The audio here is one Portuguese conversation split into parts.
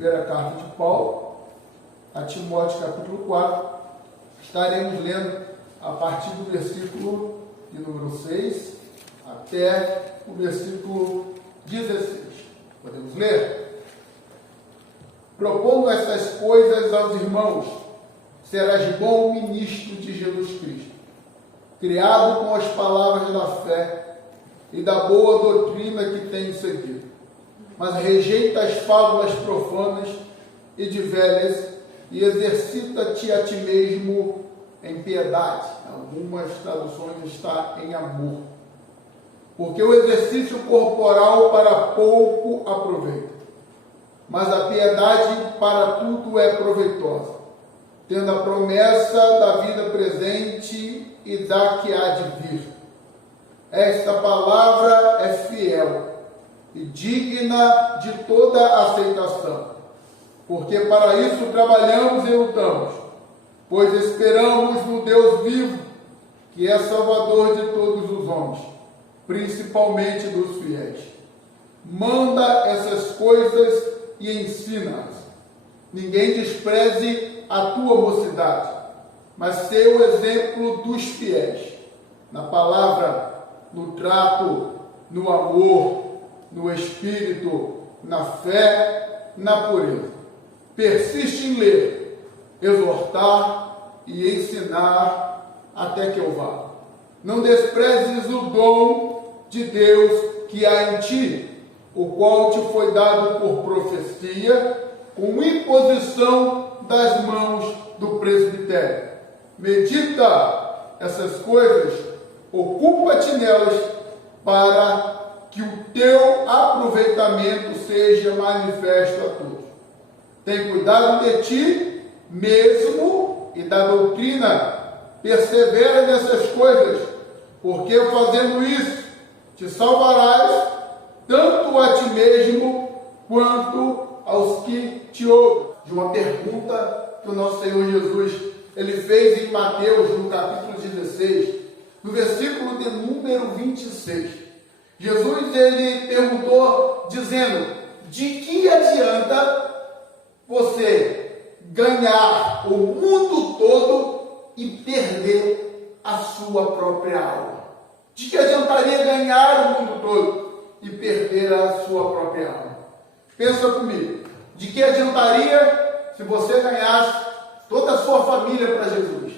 primeira carta de Paulo a Timóteo, capítulo 4. Estaremos lendo a partir do versículo de número 6 até o versículo 16. Podemos ler? Propondo estas coisas aos irmãos, serás bom ministro de Jesus Cristo, criado com as palavras da fé e da boa doutrina que tenho seguido. Mas rejeita as fábulas profanas e de velhas e exercita-te a ti mesmo em piedade. Algumas traduções está em amor. Porque o exercício corporal para pouco aproveita, mas a piedade para tudo é proveitosa, tendo a promessa da vida presente e da que há de vir. Esta palavra é fiel e digna de toda aceitação, porque para isso trabalhamos e lutamos, pois esperamos no Deus vivo, que é Salvador de todos os homens, principalmente dos fiéis. Manda essas coisas e ensina-as. Ninguém despreze a tua mocidade, mas sê o exemplo dos fiéis, na palavra, no trato, no amor, no espírito, na fé, na pureza. Persiste em ler, exortar e ensinar até que eu vá. Não desprezes o dom de Deus que há em ti, o qual te foi dado por profecia, com imposição das mãos do presbitério. Medita essas coisas, ocupa-te nelas, para que o teu aproveitamento seja manifesto a todos. Tem cuidado de ti mesmo e da doutrina, persevera nessas coisas, porque fazendo isso te salvarás tanto a ti mesmo quanto aos que te ouvem. De uma pergunta que o nosso Senhor Jesus ele fez em Mateus, no capítulo 16, no versículo de número 26. Jesus ele perguntou, dizendo: de que adianta você ganhar o mundo todo e perder a sua própria alma? De que adiantaria ganhar o mundo todo e perder a sua própria alma? Pensa comigo. De que adiantaria se você ganhasse toda a sua família para Jesus?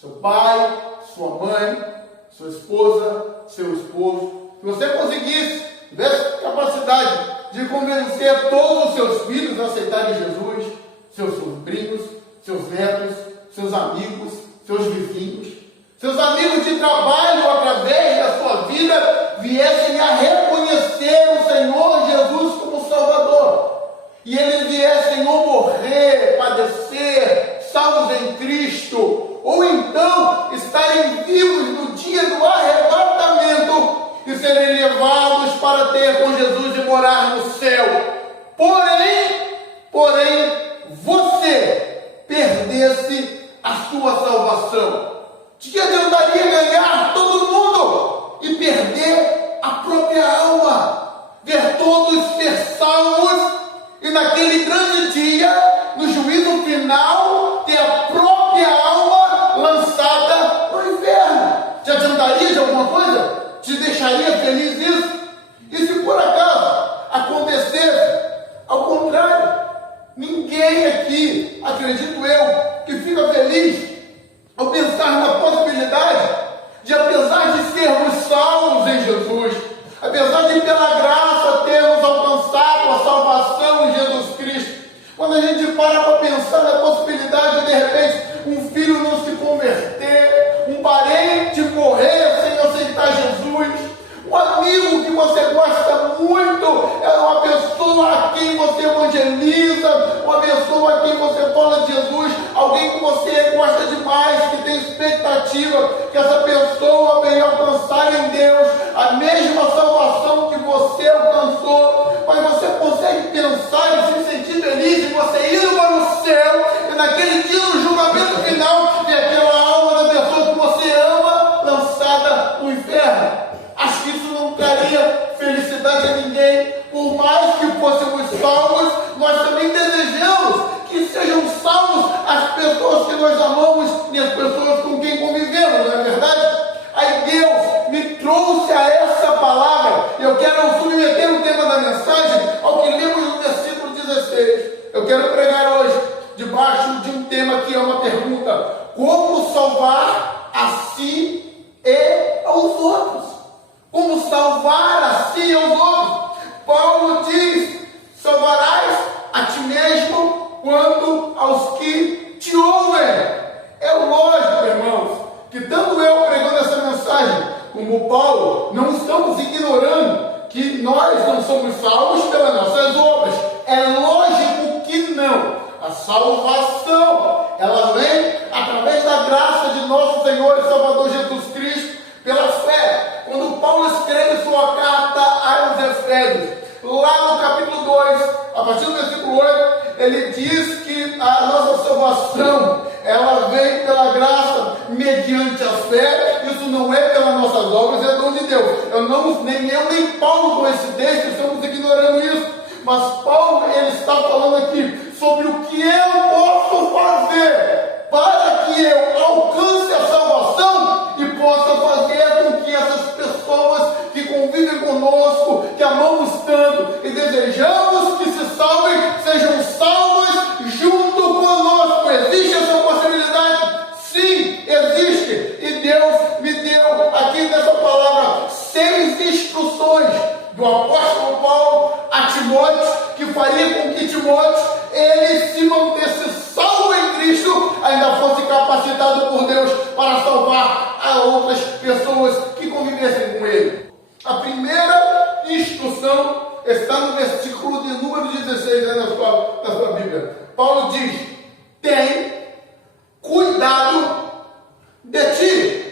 Seu pai, sua mãe, sua esposa, seu esposo. Se você conseguisse, tivesse capacidade de convencer todos os seus filhos a aceitarem Jesus, seus sobrinhos, seus netos, seus amigos, seus vizinhos, seus amigos de trabalho, através da sua vida, viessem a reconhecer o Senhor Jesus como Salvador, e eles viessem ou morrer, padecer, salvos em Cristo, ou então estarem vivos no dia do arrebatamento e serem levados para ter com Jesus e morar no céu. Porém, você perdesse a sua salvação. De que adiantaria ganhar todo mundo e perder a própria alma? Ver todos ser salvos e naquele grande dia, no juízo final, ter a própria alma lançada no inferno. Te adiantaria de alguma coisa? Te deixaria feliz isso? E se por acaso acontecesse ao contrário? Ninguém aqui, acredito eu, que fica feliz ao pensar na possibilidade de, apesar de sermos salvos em Jesus, apesar de pela graça termos alcançado a salvação em Jesus Cristo, quando a gente para pensar na possibilidade de, de repente, um filho não se converter, um parente morrer sem aceitar Jesus, um amigo que você gosta muito, é uma pessoa a quem você evangeliza, uma pessoa a quem você fala de Jesus, alguém que você gosta demais, que tem expectativa que essa pessoa venha alcançar em Deus a mesma salvação que você alcançou, mas você consegue pensar e se sentir feliz de você ir para o céu e naquele dia no julgamento final ver aquela alma da pessoa que você ama lançada no inferno. Acho que isso não traria felicidade a ninguém. Por mais que fôssemos salvos, nós também desejamos sejam salvos as pessoas que nós amamos e as pessoas com quem convivemos, não é verdade? Aí Deus me trouxe a essa palavra, e eu quero submeter o tema da mensagem ao que lemos no versículo 16. Eu quero pregar hoje debaixo de um tema que é uma pergunta: como salvar a si e aos outros? Como salvar a si e aos outros? Paulo diz: salvarás a ti mesmo quanto aos que te ouvem. É lógico, irmãos, que tanto eu pregando essa mensagem como Paulo, não estamos ignorando que nós não somos salvos pelas nossas obras. É lógico que não. A salvação, ela vem através da graça de nosso Senhor e Salvador Jesus Cristo, pela fé. Quando Paulo escreve sua carta aos Efésios, lá no capítulo 2, a partir do versículo 8, ele diz que a nossa salvação, ela vem pela graça, mediante a fé. Isso não é pelas nossas obras, é dom de Deus. Nem eu, nem Paulo com esse texto estamos ignorando isso. Mas Paulo, ele está falando aqui sobre o que eu posso fazer para que eu alcance a salvação e possa fazer com que essas pessoas que convivem conosco, que amamos tanto e desejamos que se salvem, sejam salvas junto conosco. Existe essa possibilidade? Sim, existe. E Deus me deu aqui nessa palavra 6 instruções do apóstolo Paulo a Timóteo, que faria com que Timóteo, ele se mantesse salvo em Cristo, ainda fosse capacitado por Deus para salvar a outras pessoas que convivessem com ele. A primeira instrução está no versículo de número 16 na sua Bíblia. Paulo diz: tem cuidado de ti.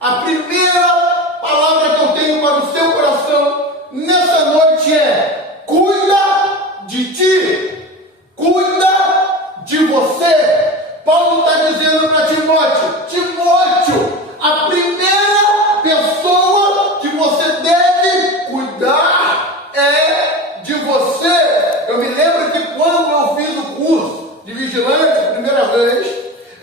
A primeira palavra que eu tenho para o seu coração nessa noite é: cuida de ti, cuida de você. Paulo está dizendo para Timóteo, a primeira pessoa que você deve cuidar é de você. Eu me lembro que quando eu fiz o curso de vigilante a primeira vez,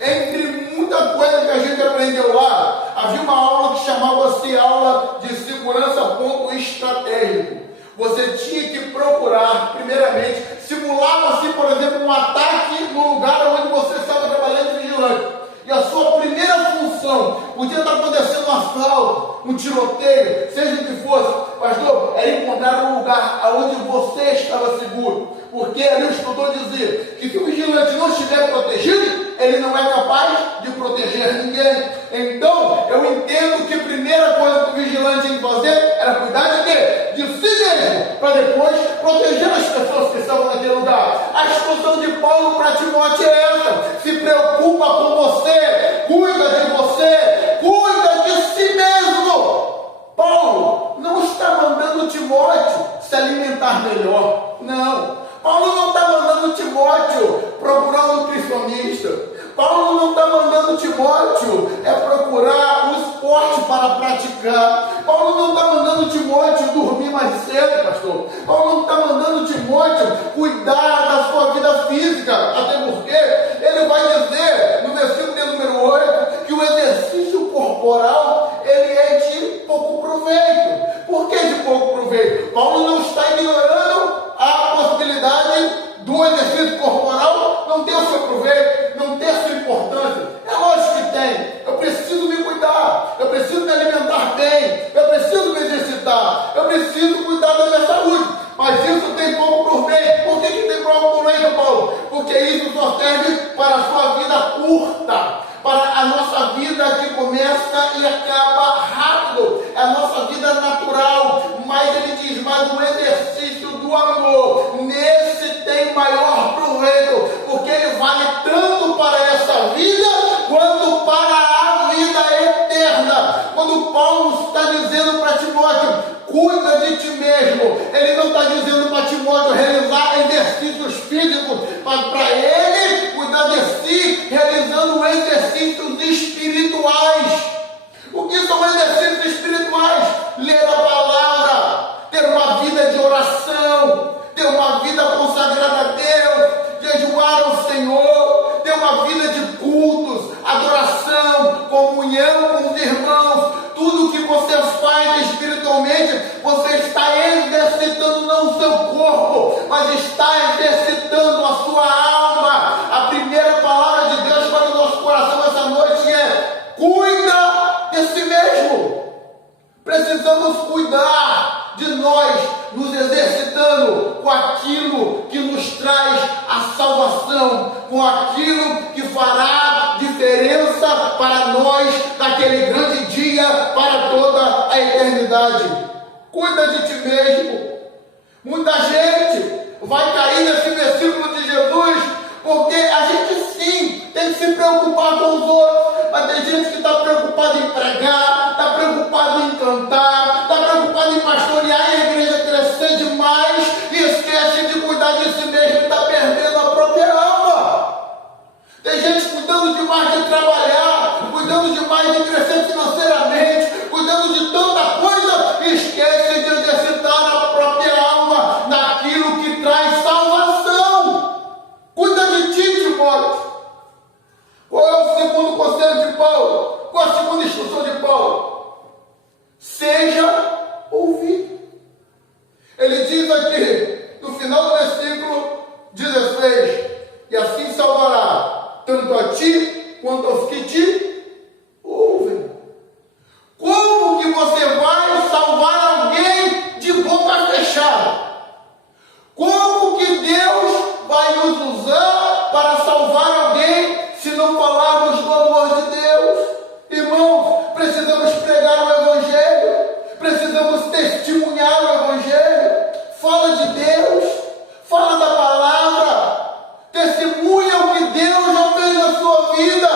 entre muita coisa que a gente aprendeu lá, havia uma aula que chamava-se aula de segurança ponto estratégico. Você tinha que procurar, primeiramente, simulava-se, por exemplo, um ataque no lugar onde você estava trabalhando de vigilante. E a sua primeira função, podia estar acontecendo um assalto, um tiroteio, seja o que fosse, pastor, era encontrar um lugar onde você estava seguro. Porque ali o instrutor dizia que se o vigilante não estiver protegido, ele não é capaz de proteger ninguém. Então, eu entendo que a primeira coisa que o vigilante tinha que fazer era cuidar de quê? De si mesmo, para depois proteger as pessoas que estavam naquele lugar. A instrução de Paulo para Timóteo é essa: se preocupa com você, cuida de você, cuida de si mesmo. Paulo não está mandando Timóteo se alimentar melhor, não. Paulo não está mandando Timóteo procurar um nutricionista. Paulo não está mandando Timóteo procurar um esporte para praticar. Paulo não está mandando Timóteo dormir mais cedo, pastor. Paulo não está mandando Timóteo cuidar da sua vida física, até porque ele vai dizer no versículo de número 8 que o exercício corporal ele é de pouco proveito. Por que de pouco proveito? Paulo não está ignorando a possibilidade do exercício corporal não ter o seu proveito, não ter a sua importância. É lógico que tem. Eu preciso me cuidar, eu preciso me alimentar bem, eu preciso me exercitar, eu preciso cuidar da minha saúde. Mas isso tem pouco proveito. Por que tem pouco proveito, Paulo? Porque isso só serve para a sua vida curta, para a nossa vida que começa e acaba rápido, é a nossa vida natural. Mas ele diz: mas o exercício do amor, nesse tem maior proveito, porque ele vale tanto para essa vida quanto para a vida eterna. Quando Paulo está dizendo para Timóteo: cuida de ti mesmo, ele não está dizendo para Timóteo realizar exercícios físicos, mas para ele cuidar de si, realizando exercícios espirituais. O que são exercícios espirituais? Ler a palavra, ter uma vida de oração, ter uma vida consagrada a Deus, jejuar ao Senhor, com aquilo que fará diferença para nós naquele grande dia, para toda a eternidade. Cuida de ti mesmo. Muita gente vai cair nesse versículo de Jesus, porque a gente sim tem que se preocupar com os outros, mas tem gente que está preocupada em pregar, está preocupada em cantar, está preocupada em pastorear e a igreja crescer demais e esquece de cuidar de si mesmo e está perdendo a própria alma. Tem gente cuidando demais de trabalhar, cuidando demais de crescer financeiramente, cuidando de tanta coisa e esquece de exercitar a própria alma naquilo que traz salvação. Cuida de ti, Timóteo. Qual é o segundo conselho de Paulo? Qual é a segunda instrução de Paulo? Seja ouvido. Ele diz aqui, no final do versículo 16, e assim salvará tanto a ti quanto aos que te ouvem. Como que você vai salvar alguém de boca fechada? Como que Deus vai nos usar para salvar alguém se não falarmos do amor de Deus? Irmãos, precisamos pregar o Evangelho, precisamos testemunhar o Evangelho. Fala de Deus, fala da palavra, testemunha o que Deus já fez na sua vida,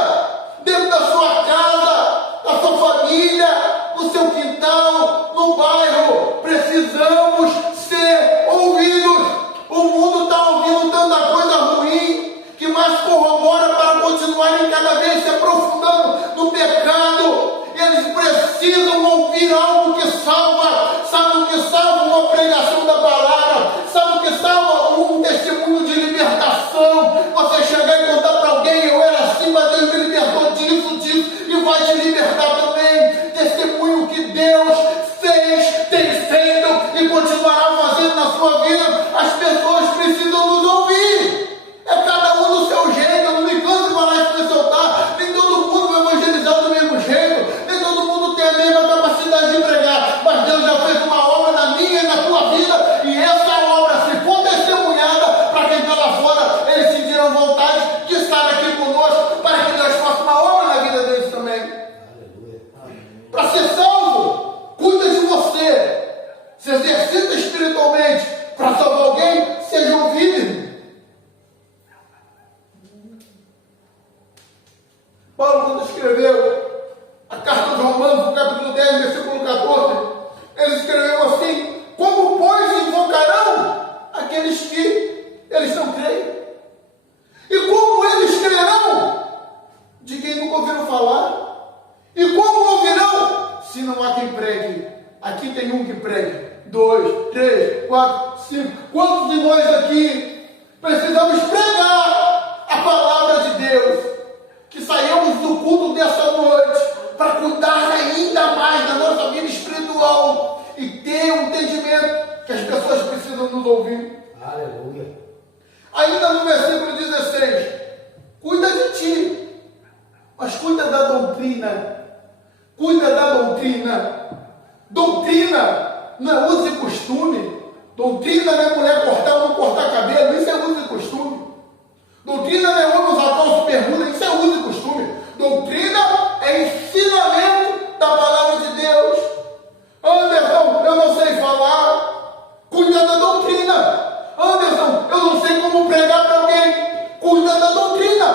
dentro da sua casa, da sua família, no seu quintal, no bairro. Precisamos ser ouvidos. O mundo está ouvindo tanta coisa ruim que mais corrobora para continuarem cada vez se aprofundando no pecado. Eles precisam ouvir algo que salva. Sabe o que salva? Uma pregação da palavra. Sabe o que salva? Um testemunho de libertação. Você chegar e contar para alguém: eu era assim, mas Deus me libertou disso, e vai te libertar também. Testemunho que Deus fez, tem feito e continuará fazendo na sua vida. As pessoas precisam nos ouvir. É cada um do seu jeito. Eu não me canso de falar isso nesse altar. Nem todo mundo vai evangelizar do mesmo jeito. Nem todo mundo tem a mesma capacidade de pregar. Mas Deus já fez uma obra na minha e na tua vida. E essa obra, se for testemunhada para quem está lá fora, eles sentirão vontade de estar aqui conosco para que Deus faça uma obra na vida deles também. Para ser salvo, cuida de você. Se exercita espiritualmente para salvar alguém, seja ouvido. Paulo, quando escreveu a carta aos Romanos, no capítulo 10, versículo 14, ele escreveu assim: como, pois, invocarão aqueles que eles não creem? E como eles crerão de quem nunca ouviram falar? E como ouvirão se não há quem pregue? Aqui tem um que pregue. 2, 3, 4, 5. Quantos de nós aqui precisamos pregar a palavra de Deus? Que saiamos do culto dessa noite para cuidar ainda mais da nossa vida espiritual e ter um entendimento que as pessoas precisam nos ouvir. Aleluia. Ainda no versículo 16, cuida de ti, mas cuida da doutrina. Cuida da doutrina. Doutrina não é uso e costume. Doutrina não é mulher cortar ou não cortar cabelo. Isso é uso e costume. Doutrina não é homem usar calça e bermuda. Isso é uso e costume. Doutrina é ensinamento da palavra de Deus. Anderson, eu não sei falar. Cuida da doutrina. Anderson, eu não sei como pregar para alguém. Cuida da doutrina.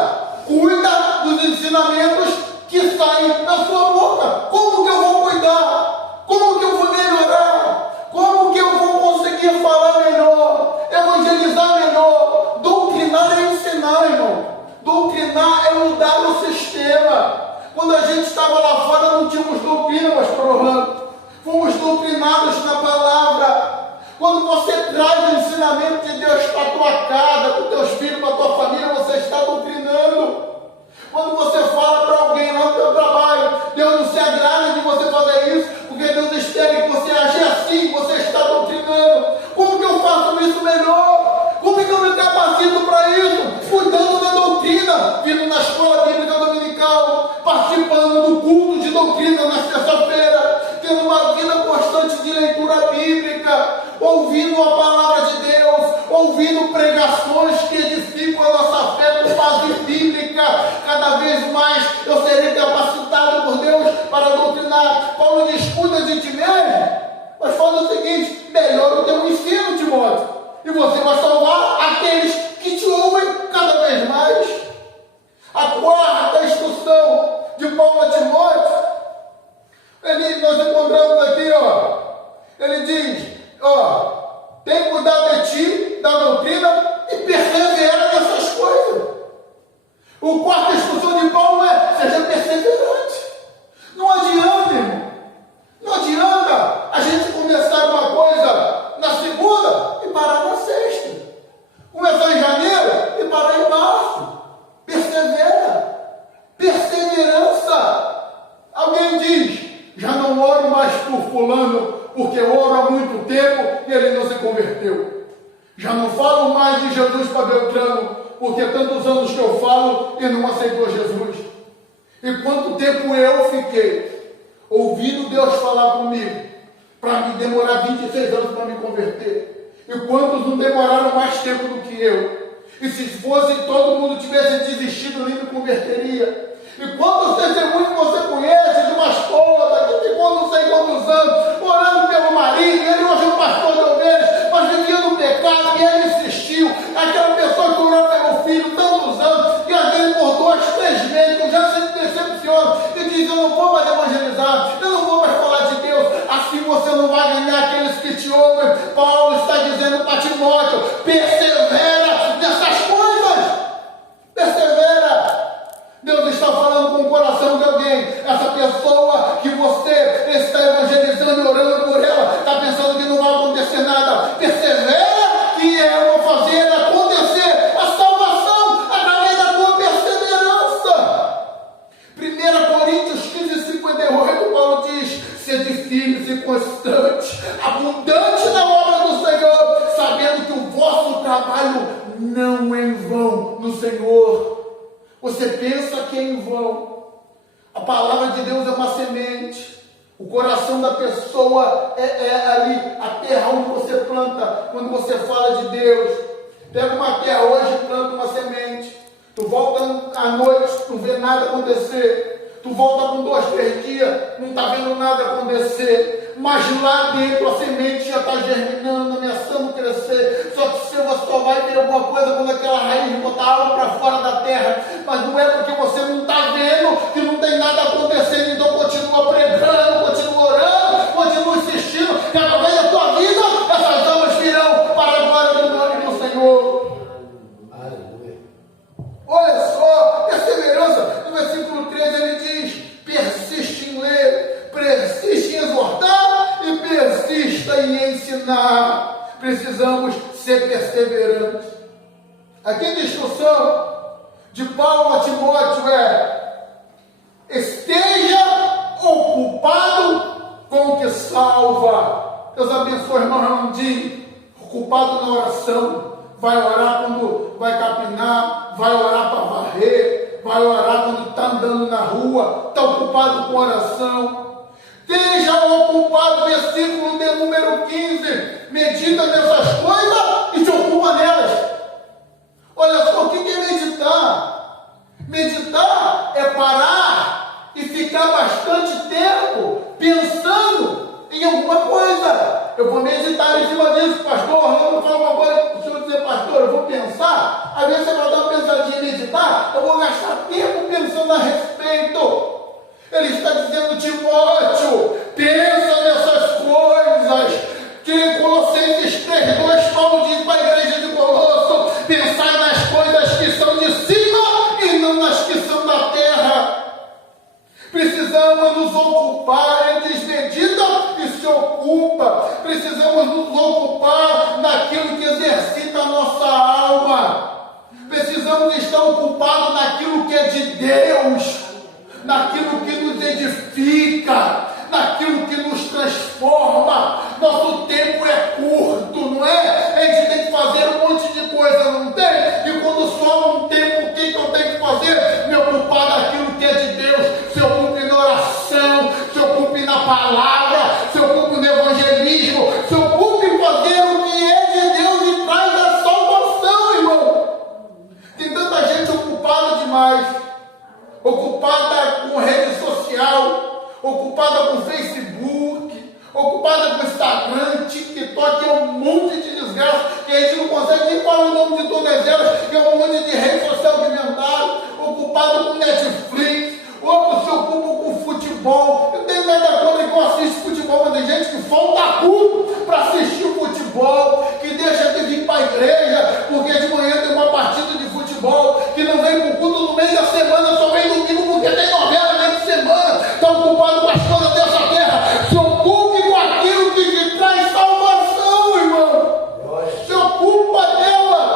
Cuida dos ensinamentos que saem da sua boca. Como que eu vou cuidar? Como que eu vou melhorar? Como que eu vou conseguir falar melhor? Evangelizar melhor? Doutrinar é ensinar, irmão. Doutrinar é mudar o sistema. Quando a gente estava lá fora, não tínhamos doutrina, pastor Orlando. Fomos doutrinados na palavra. Quando você traz o ensinamento de Deus para a tua casa, para os teus filhos, para a tua família, você está doutrinando. Quando você fala para alguém lá no teu trabalho, Deus não se agrada de você fazer isso, porque Deus espera que você age assim, você está doutrinando. Como que eu faço isso melhor? Como que eu me capacito para isso? Cuidando da doutrina, vindo na escola bíblica dominical, participando do culto de doutrina na sexta-feira, tendo uma vida constante de leitura bíblica, ouvindo a palavra de Deus, ouvindo pregações que edificam a nossa fé com para Beltrano, porque tantos anos que eu falo e não aceitou Jesus. E quanto tempo eu fiquei ouvindo Deus falar comigo, para me demorar 26 anos para me converter. E quantos não demoraram mais tempo do que eu. E se fosse todo mundo tivesse desistido, nem me converteria. E quantos testemunhos você conhece de uma esposa que ficou não sei quantos anos orando pelo marido, ele hoje é um pastor de ovelhas, mas vivia no pecado e ele insistiu. Aquela pessoa que orou pelo filho tantos anos, e alguém por 2, 3 meses, que já se decepciona e diz: eu não vou mais evangelizar, eu não vou mais falar de Deus. Assim você não vai ganhar aqueles que te ouvem. Paulo está dizendo para Timóteo: persevera nessas coisas, persevera. Deus está falando com o coração de alguém. Essa pessoa que você está evangelizando e orando por ela, está pensando que não vai acontecer nada. Persevera que eu vou fazer acontecer a salvação através da tua perseverança. 1 Coríntios 15:58, Paulo diz: sede firmes e constantes, abundante na obra do Senhor, sabendo que o vosso trabalho não é em vão no Senhor. Você pensa que é em vão. A palavra de Deus é uma semente. O coração da pessoa é ali, a terra onde você planta. Quando você fala de Deus, pega uma terra hoje e planta uma semente. Tu volta à noite, não vê nada acontecer. Tu volta com 2, 3 dias, não está vendo nada acontecer. Mas lá dentro a semente já está germinando, ameaçando crescer. Só que você só vai ver alguma coisa quando aquela raiz botar água para fora da terra. Mas não é porque você não está vendo que não tem nada acontecendo. Então continua pregando, continua orando, continua insistindo, que através da tua vida essas almas virão para a glória do nome do Senhor. Aleluia. Olha só, perseverança. No versículo 13 ele diz: persiste em ler, persiste em exortar e persista em ensinar. Precisamos ser perseverantes. Aqui a instrução de Paulo a Timóteo é: esteja ocupado com o que salva. Deus abençoe, irmão Rondinho. Ocupado na oração. Vai orar quando vai capinar, vai orar para varrer, vai orar quando está andando na rua, está ocupado com oração. Esteja ocupado, versículo de número 15, medita nessas coisas e se ocupa nelas. Olha só, o que é meditar? Meditar é parar e ficar bastante tempo pensando em alguma coisa. Eu vou meditar em cima disso, pastor. Eu não falo uma coisa, o senhor dizer: pastor, eu vou pensar. Às vezes você vai dar uma pensadinha em meditar, eu vou gastar tempo pensando a respeito. Ele está dizendo: Timóteo, pensa nessas coisas. Que Colossenses 3:2, Paulo diz para a igreja de Colosso: pensai nas coisas que são de cima e não nas que são da terra. Precisamos nos ocupar, ele diz: medita e se ocupa. Precisamos nos ocupar naquilo que exercita a nossa alma. Precisamos estar ocupados naquilo que é de Deus, naquilo que nos edifica, naquilo que nos transforma. Nosso tempo é curto, não é? A gente tem que fazer um monte de coisa, não tem? E quando sobra um tempo, o que eu tenho que fazer? Me ocupar daquilo que é de Deus. Se ocupe na oração, se ocupe na palavra, se ocupe no evangelismo, se ocupe em fazer o que é de Deus e traz a salvação, irmão. Tem tanta gente ocupada demais, ocupada com rede social, ocupada com Facebook, ocupada com Instagram, TikTok, é um monte de desgraça que a gente não consegue nem falar o nome de todas elas, que é um monte de rede social que inventaram, ocupado com Netflix, outros se ocupam com futebol. Eu tenho nada contra que eu assisto futebol, mas tem gente que falta culto para assistir o futebol, que deixa de vir para a igreja, porque de manhã tem uma partida de futebol, que não vem para o culto no meio da semana, só vem domingo porque tem novela no meio de semana. Está ocupado com as coisas dessa terra. Se ocupe com aquilo que te traz salvação, irmão. Se ocupa dela.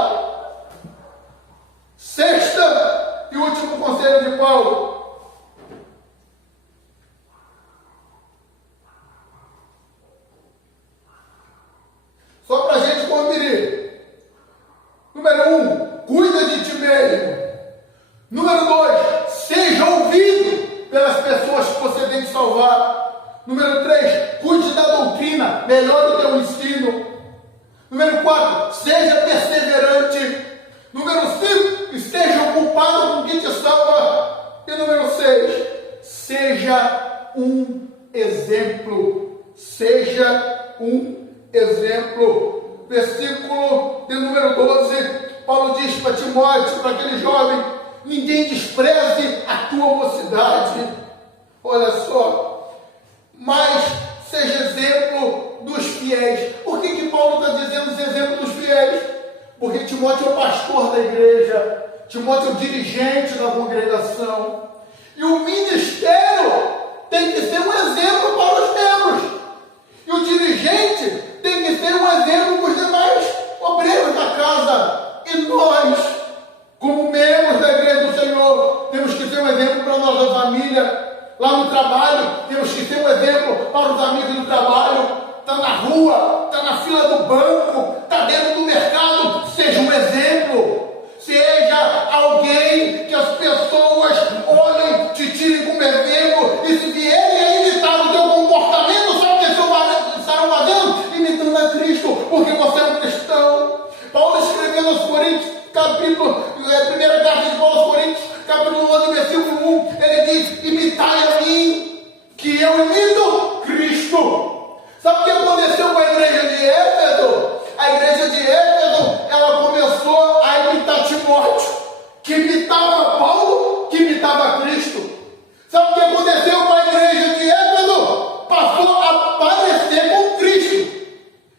Número 3, cuide da doutrina, melhore o teu ensino. Número 4, seja perseverante. Número 5, esteja ocupado com o que te salva. E número 6, seja um exemplo. Seja um exemplo. Versículo de número 12, Paulo diz para Timóteo, para aquele jovem: ninguém despreze a tua mocidade. Olha só, mas seja exemplo dos fiéis. Por que Paulo está dizendo os exemplos dos fiéis? Porque Timóteo é o pastor da igreja, Timóteo é o dirigente da congregação, e o ministério tem que ser um exemplo para os membros, e o dirigente tem que ser um exemplo para os demais obreiros da casa. E nós, como membros da igreja do Senhor, temos que ser um exemplo para a nossa família. Lá no trabalho, temos que ser um exemplo para os amigos do trabalho. Está na rua, está na fila do banco, está dentro do mercado. Seja um exemplo. Seja alguém que as pessoas olhem, te tirem como exemplo. E se vierem a imitar o teu comportamento, sabe o que estarão fazendo? Imitando a Cristo, porque você é um cristão. Paulo escrevendo aos Coríntios, primeira carta de Paulo aos Coríntios, capítulo 11, versículo 1, ele diz: imitai a mim, que eu imito Cristo. Sabe o que aconteceu com a igreja de Éfeso? A igreja de Éfeso, ela começou a imitar Timóteo, que imitava Paulo, que imitava Cristo. Sabe o que aconteceu com a igreja de Éfeso? Passou a parecer com Cristo,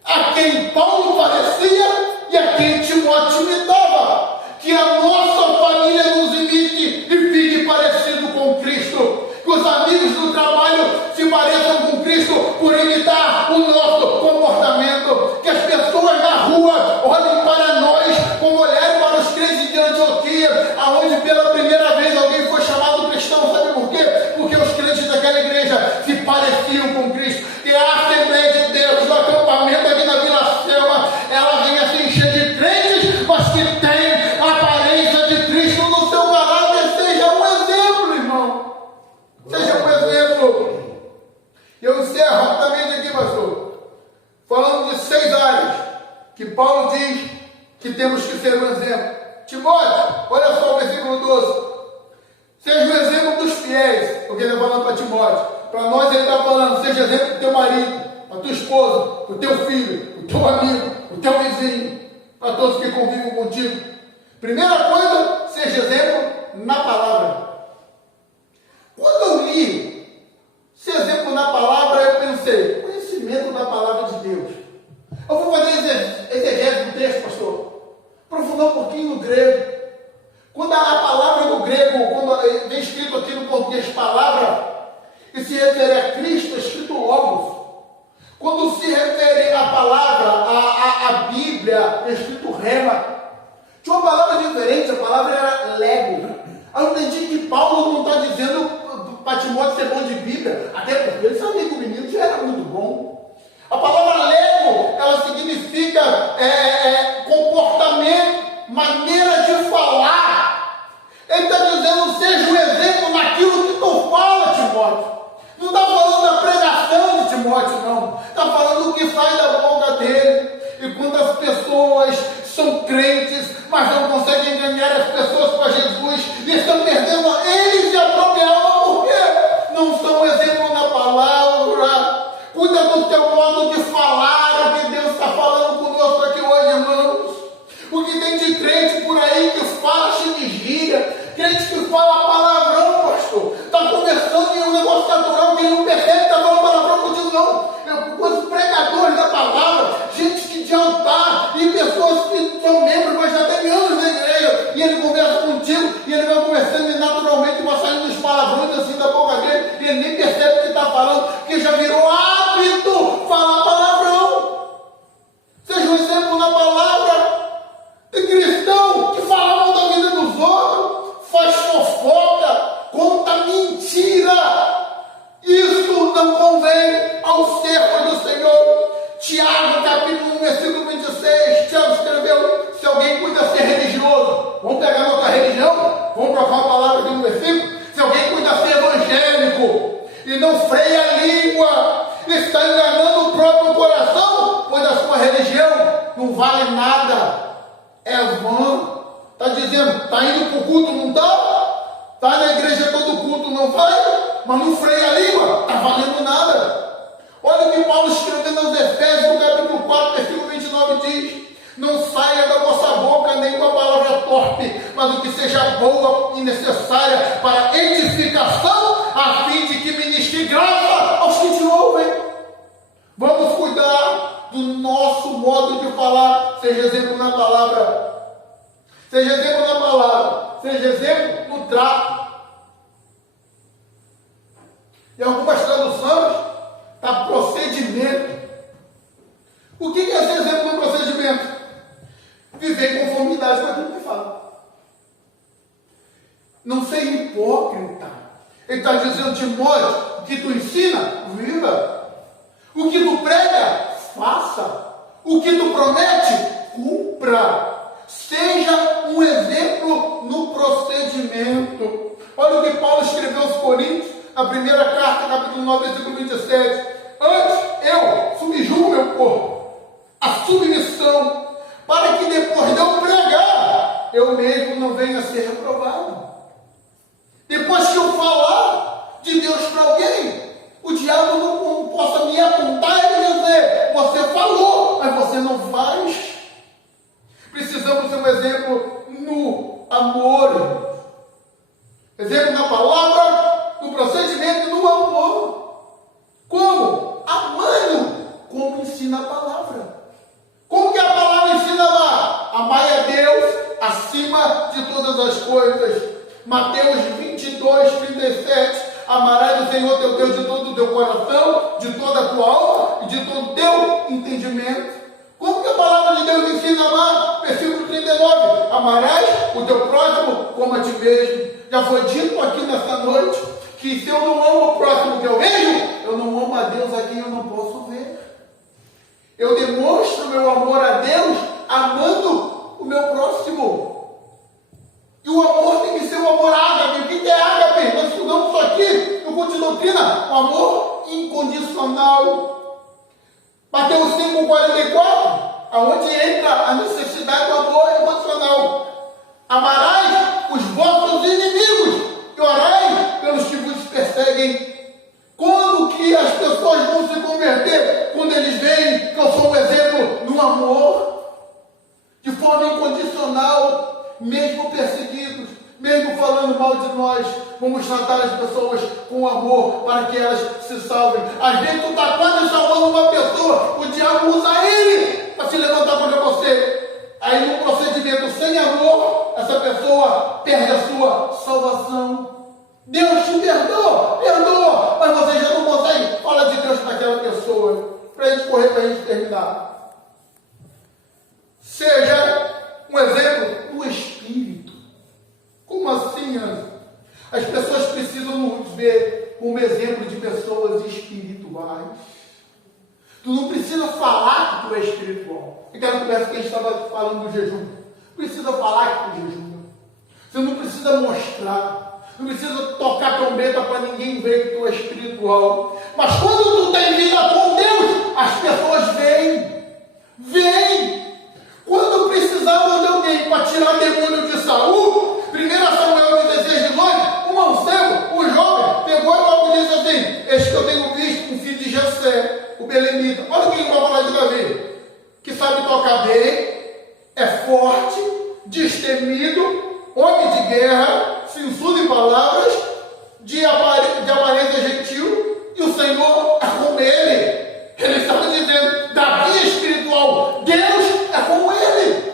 a quem Paulo parecia e a quem Timóteo imitava. Que a nossa família nos imite e fique parecido com Cristo. Que os amigos do trabalho se pareçam com Cristo por imitar o nosso comportamento. Que as pessoas na rua olhem para nós como olharam para os crentes de Antioquia, aonde pela primeira vez alguém foi chamado cristão. Sabe por quê? Porque os crentes daquela igreja se pareciam com Cristo. E a Assembleia de Deus, o acampamento aqui na Vila Selma, ela vem assim cheia de crentes, mas que tem a aparência de Cristo no seu caráter. Seja um exemplo, irmão. Seja um exemplo. Eu encerro rapidamente aqui, pastor, falando de 6 áreas que Paulo diz que temos que ser um exemplo. Timóteo, olha só o versículo 12. Seja um exemplo dos fiéis, porque ele está falando para Timóteo. Para nós ele está falando: seja exemplo do teu marido, da tua esposa, do teu filho, do teu amigo, do teu vizinho, para todos que convivem contigo. Primeira coisa, seja exemplo na palavra. Quando eu li esse exemplo na palavra, eu pensei: conhecimento da palavra de Deus. Eu vou fazer exegese do texto, pastor, aprofundar um pouquinho no grego. Quando a palavra do grego, quando vem escrito aqui no português palavra, e se refere a Cristo, é escrito logos. Quando se refere à palavra, à Bíblia, é escrito rema. Tinha uma palavra diferente, a palavra era lego. Eu entendi que Paulo não está dizendo para Timóteo ser bom de Bíblia, até porque ele sabia que o menino já era muito bom. A palavra lego, ela significa comportamento, maneira de falar. Ele está dizendo: seja um exemplo naquilo que tu fala, Timóteo. Não está falando da pregação de Timóteo, não. Está falando do que sai da boca dele. E quando as pessoas são crentes, mas não conseguem ganhar as pessoas para Jesus, e estão perdendo eles e a própria alma, porque não são exemplo na palavra. Cuida do teu modo de falar, o que Deus está falando conosco aqui hoje, irmãos. O que tem de crente por aí que fala cheio de gíria, crente que fala palavrão, pastor. Está conversando em um negócio natural que ele não percebe que está falando palavrão contigo, não. Os pregadores da palavra, gente que de altar, e pessoas que são membros, mas já tem anos na igreja, e ele conversa contigo, e ele vai conversando e naturalmente vai saindo dos palavrões assim da boca dele, e ele nem percebe o que está falando, porque já virou hábito falar palavrão. Seja um exemplo na palavra. Tem cristão que fala mal da vida dos outros, faz fofoca, conta mentira. Isso não convém ao servo do Senhor. Tiago, capítulo 1, versículo 26, Tiago escreveu: se alguém cuida ser religioso, vamos pegar nossa religião, vamos trocar uma palavra aqui no versículo. Se alguém cuida ser evangélico e não freia a língua, vale nada, é vã. Está dizendo, está indo para o culto, não está? Está na igreja todo culto, não vai? Mas não freia a língua, está valendo nada. Olha o que Paulo escreveu nos Efésios, no capítulo 4, versículo 29 diz: não saia da vossa boca nenhuma palavra torpe, mas o que seja boa e necessária para edificação, a fim de que ministre graça aos que te ouvem. Vamos cuidar do nosso modo de falar, seja exemplo na palavra, seja exemplo na palavra, seja exemplo no trato. Em algumas traduções, está procedimento. O que é ser exemplo no procedimento? Viver em conformidade com aquilo que fala. Não ser hipócrita. Ele está dizendo, Timóteo, o que tu ensina, viva. O que tu prega, faça. O que tu promete, cumpra. Seja um exemplo no procedimento. Olha o que Paulo escreveu aos Coríntios, a primeira carta, capítulo 9, versículo 27. Antes, eu subjugo meu corpo, a submissão, para que depois de eu pregar, eu mesmo não venha a ser reprovado. Depois que eu falar de Deus para alguém, o diabo não possa me apontar e dizer, você falou, mas você não faz. Precisamos ser um exemplo no amor. Exemplo na palavra, no procedimento e no amor. Como? Amando, como ensina a palavra. Como que a palavra ensina lá? Amai a Deus acima de todas as coisas. Mateus 22, 37. Amarás o Senhor teu Deus de todo o teu coração, de toda a tua alma e de todo o teu entendimento. Como que a palavra de Deus ensina lá? Versículo 39. Amarás o teu próximo como a ti mesmo. Já foi dito aqui nesta noite que se eu não amo o próximo que eu vejo, eu não amo a Deus a quem eu não posso ver. Eu demonstro meu amor a Deus amando o meu próximo. E o amor tem que ser o amor ágape. O que é ágape? Nós estudamos isso aqui no culto de doutrina. O amor incondicional. Mateus 5,44, aonde entra a necessidade do amor incondicional. Amarás os vossos inimigos e orai pelos que vos perseguem. Quando que as pessoas vão se converter? Quando eles veem que eu sou um exemplo no amor, de forma incondicional, mesmo perseguidos, mesmo falando mal de nós, vamos tratar as pessoas com amor para que elas se salvem. Às vezes tu está quase salvando uma pessoa, o diabo usa ele para se levantar contra você. Aí no procedimento sem amor, essa pessoa perde a sua salvação. Deus te perdoa, mas você já não consegue falar de Deus para aquela pessoa. Para a gente correr, para a gente terminar. Seja um exemplo do Espírito. Como assim, Ana? As pessoas precisam nos ver como exemplo de pessoas espirituais. Tu não precisa falar que tu é espiritual. Aquela conversa que a gente estava falando do jejum. Precisa falar que tu jejum. Você não precisa mostrar. Não precisa tocar trombeta para ninguém ver que tu é espiritual. Mas quando tu tem vida com Deus, as pessoas veem. Quando precisava de alguém para tirar demônio de Saul, 1 Samuel 16:18, um mancebo, um jovem, pegou e logo disse assim: eis que eu tenho visto um filho de Jessé, o belemita. Olha o que ele vai falar de Davi. Que sabe tocar bem, é forte, destemido, homem de guerra, sinsudo em palavras, de aparência gentil, e o Senhor é com ele. Ele estava dizendo, Davi é espiritual, Deus é com ele.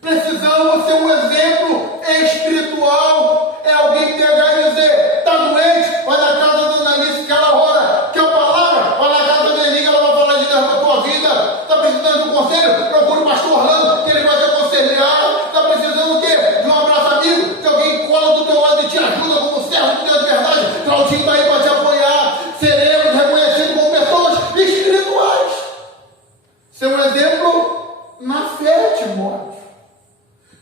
Precisamos ser um exemplo espiritual. É alguém pegar e dizer, está doente, vai na casa da Ananice que ela ora, que a palavra, vai na casa da Eli, ela vai falar de Deus na tua vida. Está precisando de um conselho? Procura o pastor Orlando, que ele vai te aconselhar. Está precisando o quê? De um abraço amigo, que alguém cola do teu lado e te ajuda como servo de Deus de verdade. Claudinho está aí para te apoiar. Seremos reconhecidos como pessoas espirituais. Ser um exemplo na fé, Timóteo.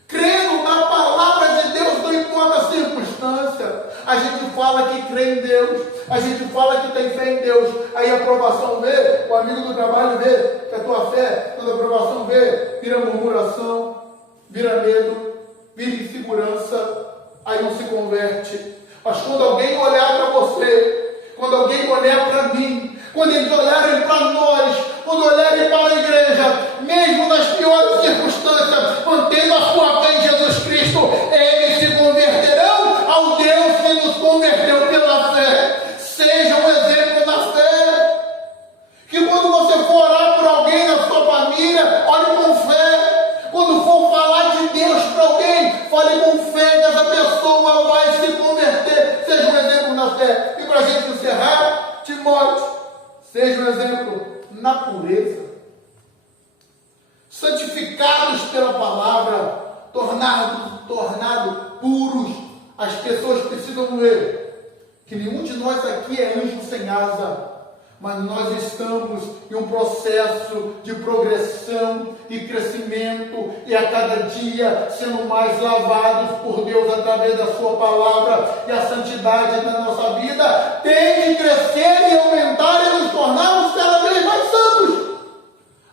Crendo na palavra de Deus, não importa a circunstância. A gente fala que crê em Deus, a gente fala que tem fé em Deus. Aí a aprovação vê, o amigo do trabalho vê que a tua tua fé, quando a provação vira murmuração, vira medo, vira insegurança, aí não se converte. Mas quando alguém olhar para você, quando alguém olhar para mim, quando eles olharem para nós, quando olharem para a igreja, mesmo nas piores circunstâncias, mantendo a sua fé em Jesus Cristo, eles se converterão ao Deus que nos converteu pela fé. Seja um exemplo na fé. Que quando você for orar por alguém na sua família, ore com fé. Quando for falar de Deus para alguém, fale com fé que essa pessoa vai se converter. Seja um exemplo na fé. E para a gente encerrar, Timóteo, seja um exemplo na pureza. Santificados pela palavra, tornado puros. As pessoas precisam ver que nenhum de nós aqui é anjo sem asa, mas nós estamos em um processo de progressão e crescimento, e a cada dia sendo mais lavados por Deus através da sua palavra, e a santidade da nossa vida tem de crescer e aumentar e nos tornarmos cada vez mais santos.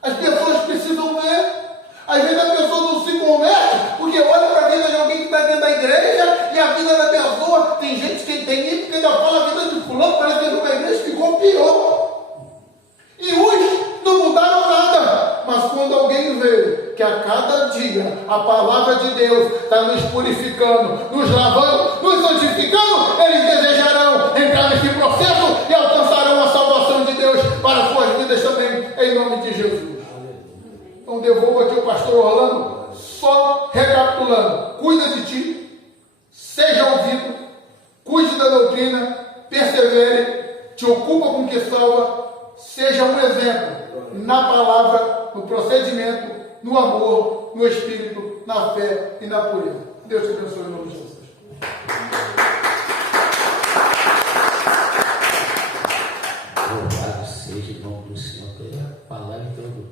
As pessoas precisam ver. Às vezes a pessoa não se converte porque olha para a vida de alguém que está dentro da igreja e a vida da pessoa, tem gente que tem isso, que ainda fala a vida de fulano, parece que a igreja ficou pior. E uns não mudaram nada, mas quando alguém vê que a cada dia a palavra de Deus está nos purificando, nos lavando, nos santificando, eles desejarão entrar nesse processo e alcançarão a salvação de Deus para as suas vidas também, em nome de Jesus. Então devolvo aqui o pastor Orlando, só recapitulando: cuida de ti, seja ouvido, cuide da doutrina, persevere, te ocupa com o que salva, seja um exemplo na palavra, no procedimento, no amor, no espírito, na fé e na pureza. Deus te abençoe em nome de Jesus. Louvado seja, irmão, do Senhor, pela palavra introdutória.